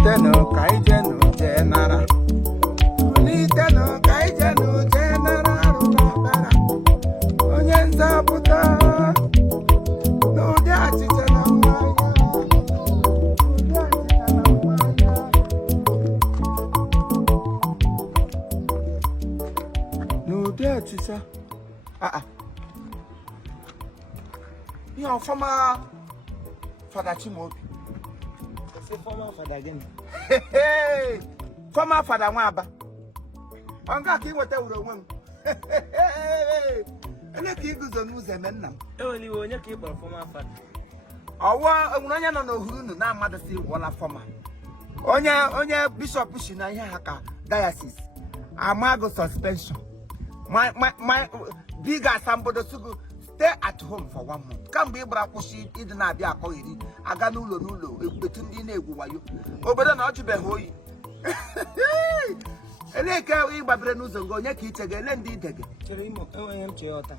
Uniteno kaijenu jenara. Uniteno kaijenu jenara rubara. Onyenza puta. No diachi tena maya. No diachi tena. You former Father Chimobi. Say former father again. Hey, former Father Nwa Aba. Anga ki wote wuro nwem. Ele ki guzo nuze menna. Only when you keep a former father. Owa onye no n'ohuru nu na amadu si wona former. Onye bishop shi na ihe haka diocese. Amago suspension. My big asambodo sugu stay at home for 1 month. Come be bra kwushi idi na abia akoyiri aga n'ulo etu ndi na egwu wayo. Obodo na ojibe hoyi. Ele ka igbabere n'uzo ngo onye ka ichege ele ndi idege. Chere Imo enweghị m chịọta.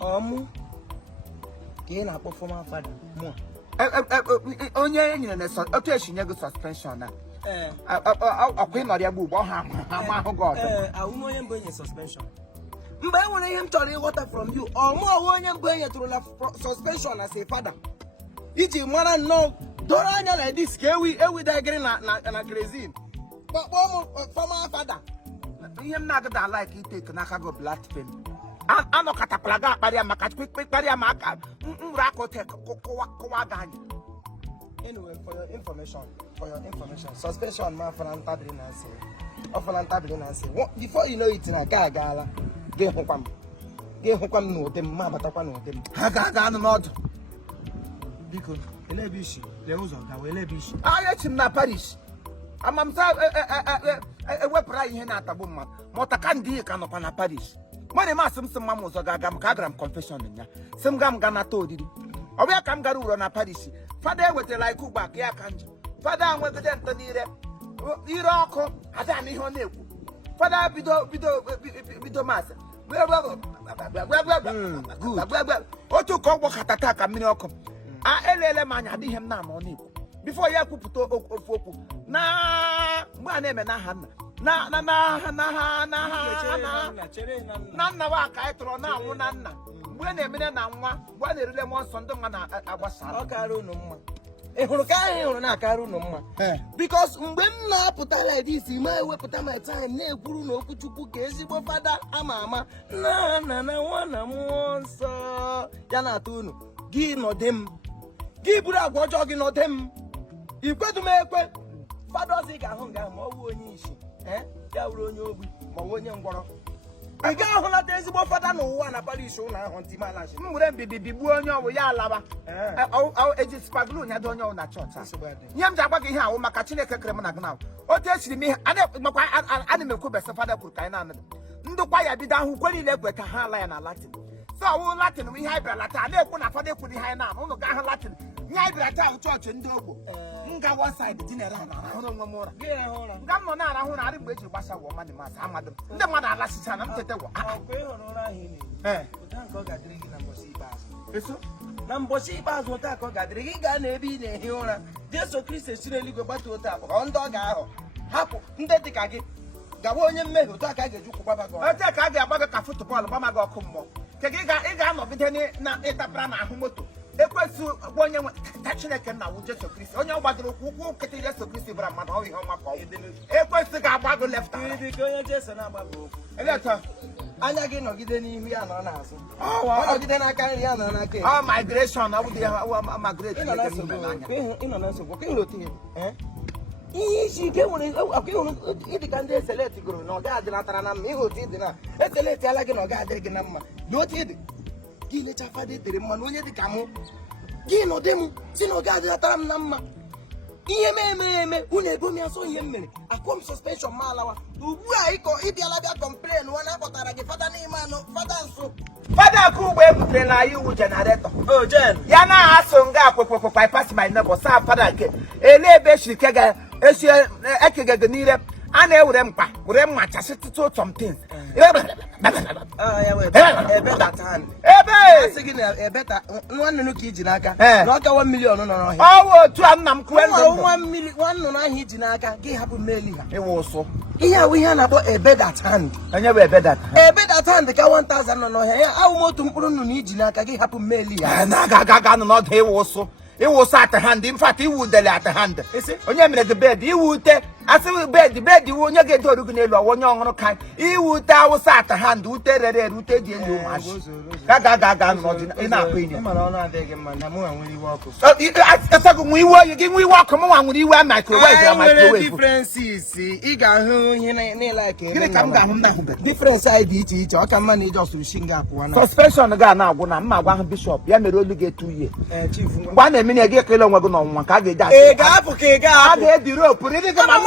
Ọmụ ka ị na-akpọ former father mụ. Onye enyere na otu eshinye go suspension na. Ọkwa ịnọrọ ya gbu ha ahụ god. Awụ onye mbụ enye suspension. Mgbe e nwere ihe m chọrọ ịghọta from you, ọmụ onye mbụ enye tụrụ na suspension as a father. Iji mara nnọọ doro anya na dis ka ewi dagịrị na kerosene. Kpọkpọ ụmụ former father. Ihe m na-agada like iteke n'aka go black pen. Anọ katakwala ga akparịa maka kparịa ma aka nwere aka ote kụwa ga anyị. Anyway, for your information, suspension ma for ntabiri na nsi. Offer ntabiri na nsi. Before you know it na ka agaala. Ge hụkwa m n'ote m ma batakwa n'ote m. Ha ga anụ n'ọdụ. Biko, elebe isi, lee ụzọ gawa elebe isi. Echi m na Paris. Amamsa ewepụrụ ihe na-atagbu mmadụ. Mụta ka ndị ka nọkwa na Paris. Mmadụ masị m sị mma m ụzọ ga-aga m ka agara m confession ya. Sị m ga nata oriri. Ọ bụ ya ka m gara uro na Paris. Fada ewetara ike ugbu a ka ya ka njọ. Fada nwegide ntọ n'ire ọkụ ada na ihe ọ na-ekwu. Fada bido masị. Otu ka ọgwọ katata ka mmiri ọkụ. Elele m anya adịghị m na-ama ọ na-ekwu. Before ya kwupụta ofu okwu na mgbe a na-eme n'aha nna na nna wa ka anyị tụrụ na-anwụ na nna mgbe na-emere na nwa mgbe a na-erule mmụọ nsọ ndị nwa na-agbasa ọ kara unu mma. Ị hụrụ ka ahụ hụrụ na-akara unu mma because mgbe m na-apụta like this ma ewepụta my time na-ekwuru na okwuchukwu ka ezigbo fada ama nna na nwa na mmụọ nsọ ya na-atụ unu gị nọdị m gị buru agwa ọjọọ gị nọdị m ikwedu m ekwe fada ọzọ ị ga-ahụ nga ma ọ bụ onye isi ya wuru onye ogbi ma ọ bụ onye ngwọrọ ị ga-ahụlata ezigbo fada n'ụwa na parish ụlọ ahụ ntịmalachi m were mbibi bigbuo onye ọwụ ya alaba eji spagulu nya dị onye ọwụ na chọọchị ihe m ji agwa gị ihe ahụ maka Chineke kere m na gị otu esiri m ihe ana m ekwu besa fada kwuru ka anyị na-anụ ndụkwa ya bido ahụ kwe niile ekwe ka ha ala ya na Latin so ọwụ Latin bụ ihe anyị bịara lata na-ekwu na fada ekwuru ihe anyị na-anụ ụnụ ga ahụ Latin ihe anyị bịara taa chọọchị ndị ogbo nga one side dinere na-arahụrụ onwe m ụra nga m nọ na-arahụ ụra arị mgbe eji gbasa wọ mmadụ masị amadụ m ndị mmadụ alasịcha na m tete wọ na mbọchị ikpeazụ ụta ka ọ ga-adịrị gị gaa n'ebe ị na-ehi ụra Jesu Kristi siri eluigwe gbatuo otu akpọrọ ndị ọ ga-ahọ hapụ ndị dị ka gị gawa onye mmehie otu a ka a ga-eji ụkwụ gbaba gị otu ka a ga-agba gị ka futbọọlụ gbama gị ọkụ mmụọ ka ị ga-anọgide na ịtapara n'ahụ moto ekwesị gwa onye nwe Chineke nna wụ Jesu Kristi onye gbadoro ụkwụ nkịtị Jesu Kristi bara mmadụ ọ ihe ọma ka ekwesị ga-agba gị left onye Jesu na-agba gị okwu anya gị nọgide n'ihu ya nọ n'azụ ọ nọgide n'aka nri ya nọ n'aka ọ migration ọ bụ migrate ị nọ na nsogbu ka ịhụrụ otu ihe isi ike nwere ịdị ka ndị eseleti gụrụ na ọ gaghị adịlatara na mma ihe otu ịdị na eseleti ala gị na ọ gaghị adịrị gị na mma na otu ịdị gị nyecha fada etere mma na onye dị ka mụ gị nọdị m si na ọ gaghị adịlatara m na mma ihe eme unu ego m asọ ihe m mere akụọ m suspension ma alawa ugbu a ịbịala bịa complain nwa na akpọtara gị fada n'ime anụ fada nso fada akụ ugbo ebutere na ya iwu generator ya na-asụ nga akwụkwọ I pass my neighbor saa fada nke ele ebe esi ekege gị n'ire a na-ewere mkpa were mma chasị tụtụ some things ya we better time. Ebe. Say a better one no ki ji n'aka. Na ka 1 million no no. Oh, otu a nna m kwuo ndụ. 1 million one no na hi ji n'aka. Gị hapụ meli ha. Ewo so. Ihe we here na bo a better time. Anya we better. A better time ka 1000 no no here. Awu moto mkpụrụ nnu na iji n'aka gị hapụ meli ha. Na ga no n'ọdụ ewo so. Ewo so at hand. In fact, iwu dele at hand. Onye mere the bed, iwu te asị bed iwu onye ga-edoru gị n'elu onye ọhụrụ kan iwu te awụsa at hand ute rere ute dị elu ụmụazị ga n'ọdị ị na-akpọ inye esago nwe iwe oyi gị nwe iwe ọkụ m nwa nwere iwe microwave differences ị ga-ahụ ihe na-like gịnị ka m ga-ahụ m na-ahụ difference anyị dị iche iche ọ ka mma na ije ọsụrụ shi nga apụwa na suspension ga na-agwụ na mma agwa ahụ bishọp ya mere olu ga-etu ihe mgbe a na-eme na gị ekele onwe gị n'ọnwụnwa ka a ga-eji a ga-edi rope rịrị gị ma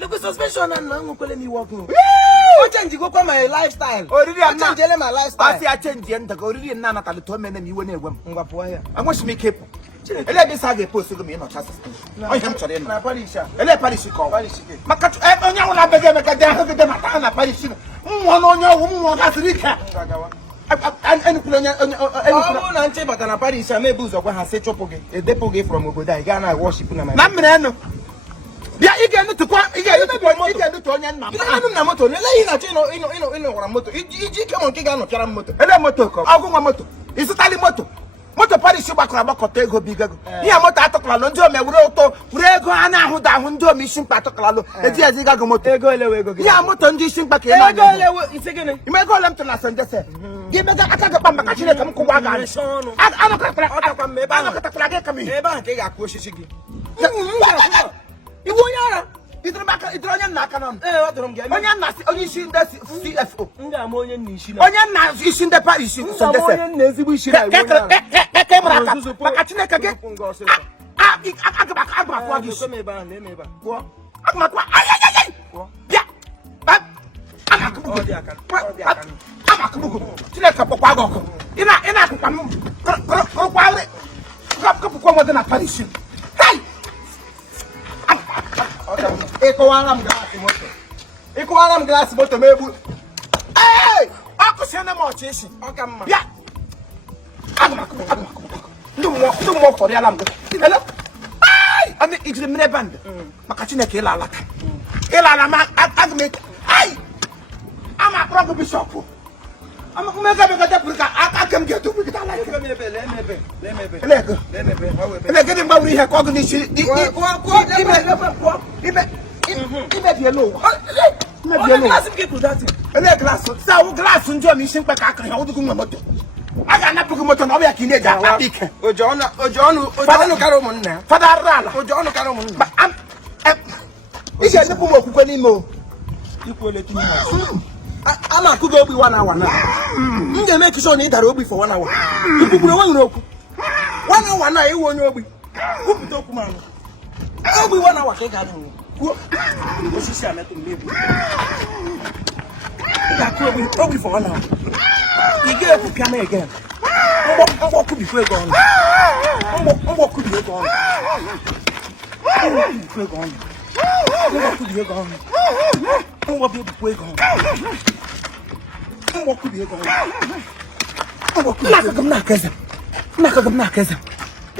look suspension and no kwele mi work no o change go kwa my lifestyle oriri am change ele my lifestyle asi a change nda go oriri nna natali to mena mi iwe na-egwe m ngwa pụọ ya anwoshi mi kepu ele bi sa ga post go mi no chance suspension o hem chore na parish ele parish ko maka onye nwụla bege meka de ahụ gide mata na parish nwa na onye ọgwụ nwa ga siri ka any na nche bata na parish am ebu ụzọ gwa ha se chụpụ gị edepụ gị from obodo anyị ga na worship na my na mmere enu bịa ị ga-enutu onye nna m na moto lele ihe na chino ino gwara moto iji kemo nke ga-anọchara m moto ele moto ko ọgwụ nwa moto ịzụtali moto parish gbakọrọ agbakọta ego bigago ihe moto atụkọlalụ ndị ome were ụtọ were ego a na-ahụ da ahụ ndị ome isi mkpa atụkọlalụ ezi gago moto ego elewe ego gị ihe moto ndị isi mkpa ka ị na-anya ego elewe ise gịnị ime ego ole m tụrụ na St. Joseph gị mega aka gị kpa maka Chineke m kwụgwa ga anọkọtakwara gị kama ihe ebe ahụ ka ị ga-akụ osisi gị iwu onye ara idere onye nna aka n'ọnụ onye nna onye isi ndị CFO onye nna isi ndị parish St. Joseph onye ezigbo isi na eke mara aka maka Chineke gị agụmakwa gị isi agụmakwa bịa amakụbụgụ Chineke kpọkwa gị ọkụ ị na-akụkwa m kọpụkwa nwe dị na parish ịkụwara m glaasị moto m egbu ọkụsiena m ọchị isi ọka mma bịa ndị mmụọ fọrịala m gị ijiri mmiri bandị maka Chineke ịla ala m aga m ama akpọrọ gị bishọpụ ka aka m ga-edobe gị gịnị mgbanwere ihe ka ọgụ n'isi imebiela ụwa ele glaasị ndị ome isi mkpa ka akụrụ ya ụdịgị nwe moto a ga-anapụ gị moto na ọ bụ ya ka ị na-eji akpa ike ojoọnụ kara ụmụnna ya fada arụrụ ala ojoọnụ kara ụmụnna ị ga-enyepụ m okwukwe n'ime o a na-akụ gị ogbi 1 hour na m ga-eme kishọ na ị dara ogbi for 1 hour ikwukwuru onwe nwere okwu 1 hour na iwu onye ogbi kwupụta okwu manụ ogbi 1 hour ka ị ga-adị nwe kwuo osisi ametụ mmebi ị ga-akụ ogbi for 1 hour ị ga-ekwu pịa na ege mgbọkụbikwa ego ọnụ mgbọkụbi ego ọnụ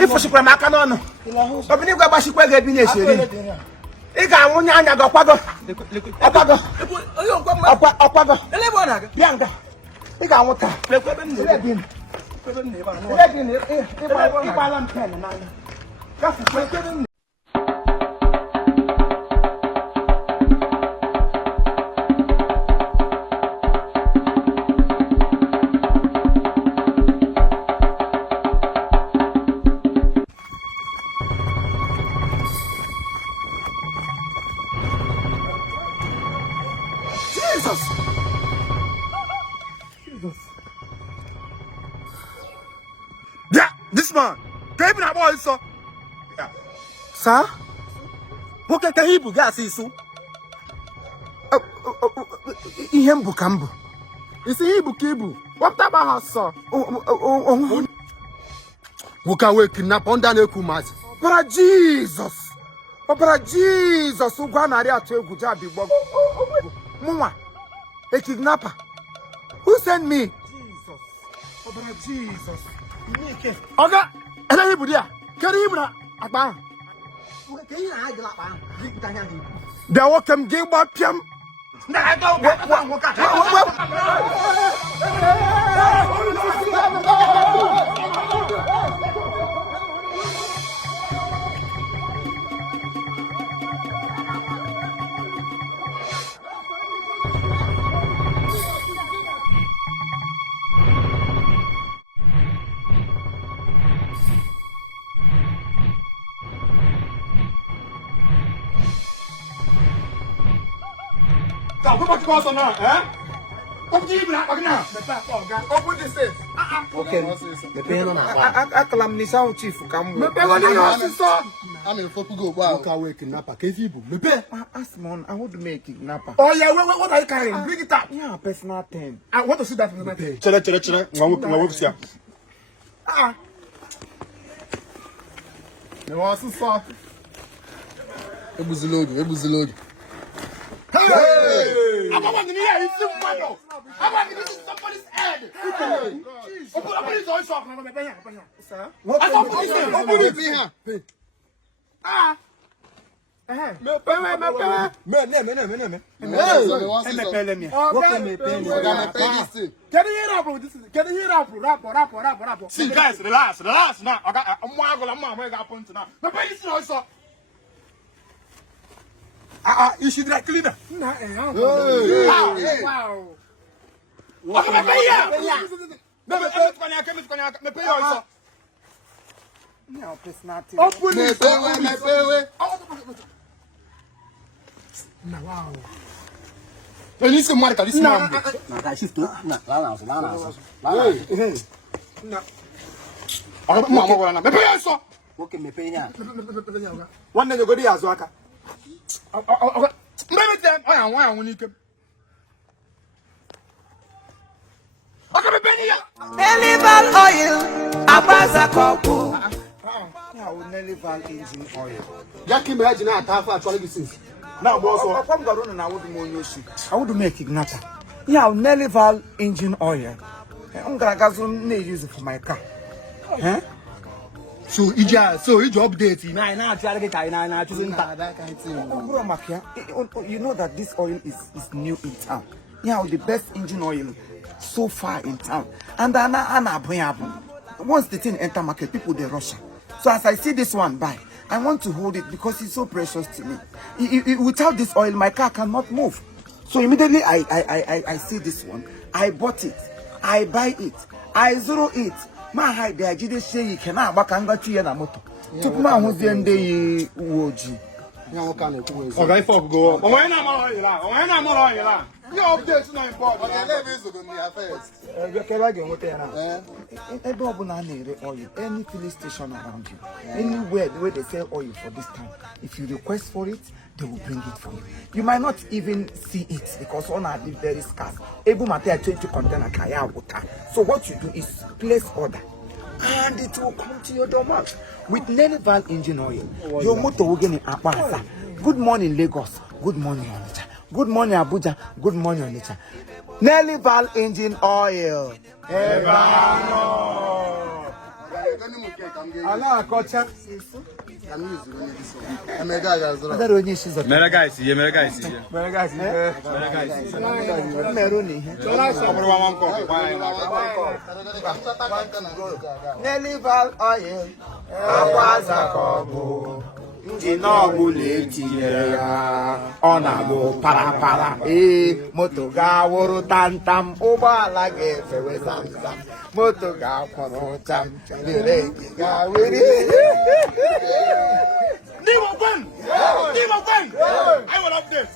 ịfụsikwara m aka n'ọnụ ọbụnigwe agbachikwa ego ebi na-esi eri ị ga-anwụnye anya gị ọkwago bịa nga ị ga-anwụ taa ịgbala m pen n'anya gafekwe Yeah, this man. Can you not boy so? Sir? nwoke ka ibu gasị isu ihe m bụ ka m bụ isi ibu ka ibu. What about her son? Nwoke wee kidnap under na-ekwu maazị ọbara Jizọs ụgwọ narị atụ egwu ji abịa Mwa, a kidnapper. Who sent me? Jesus. Oh, Jesus. Oga, anybody here? Can you bring Aba? They walk him game by PM. Go back to us now, eh? What do you bring now? Open this thing. Okay, the pain on I clam this out, chief. Come with I'm in for go wow. Kidnapper, Kezibu. Ask man, I want to make kidnapper. Oh, yeah, what are you carrying? Bring it up. Yeah, personal thing. I want to see that in the matter. Chere. You want some sauce? Ebuzilodi. Hey! I'm going to hear you see money. I'm going to see somebody's head. Open his eyes off. Sir? Open it here. Ah! See guys, relax now. You should like cleaner. Wow. No, personal thing. Open it. Wow. Listen, Marika, listen. One day you go there as well. Maybe then I want you. Nelival oil, abaza koku. Nelival engine oil. Jackie, imagine that half actually this. Now, boss, I would make ignata. Yeah, Nelival engine oil. I'm gonna use it for my car. Huh? So you update. You know that this oil is new in town. Yeah, the best engine oil so far in town. And once the thing enter market, people they rush. So as I see this one buy, I want to hold it because it's so precious to me. Without this oil, my car cannot move. So immediately I see this one, I bought it, I buy it, I zero it. My hide the Ajide say you cannot back and got you in a motor. Took my who's the end day woji. Okay, folk go. When I'm all you your updates not important. Any filling station around you, anywhere where they sell oil for this time, if you request for it, they will bring it for you. You might not even see it because one are very scarce. Able material 20 container kaya water. So what you do is place order and it will come to your doormat with Nelival engine oil. Your motor will get in Apasa. Good morning, Lagos. Good morning, Onitsha. Good morning, Abuja. Good morning, Onitsha. Nelival engine oil. Allah kocha. Nelival oil. Engine oil ọna-abụ para moto ga-awụrụ tantam ụgbọala ga-efewe zamzam moto ga-akwọrọ cham breki ga-were Nimo Gwen! I will update.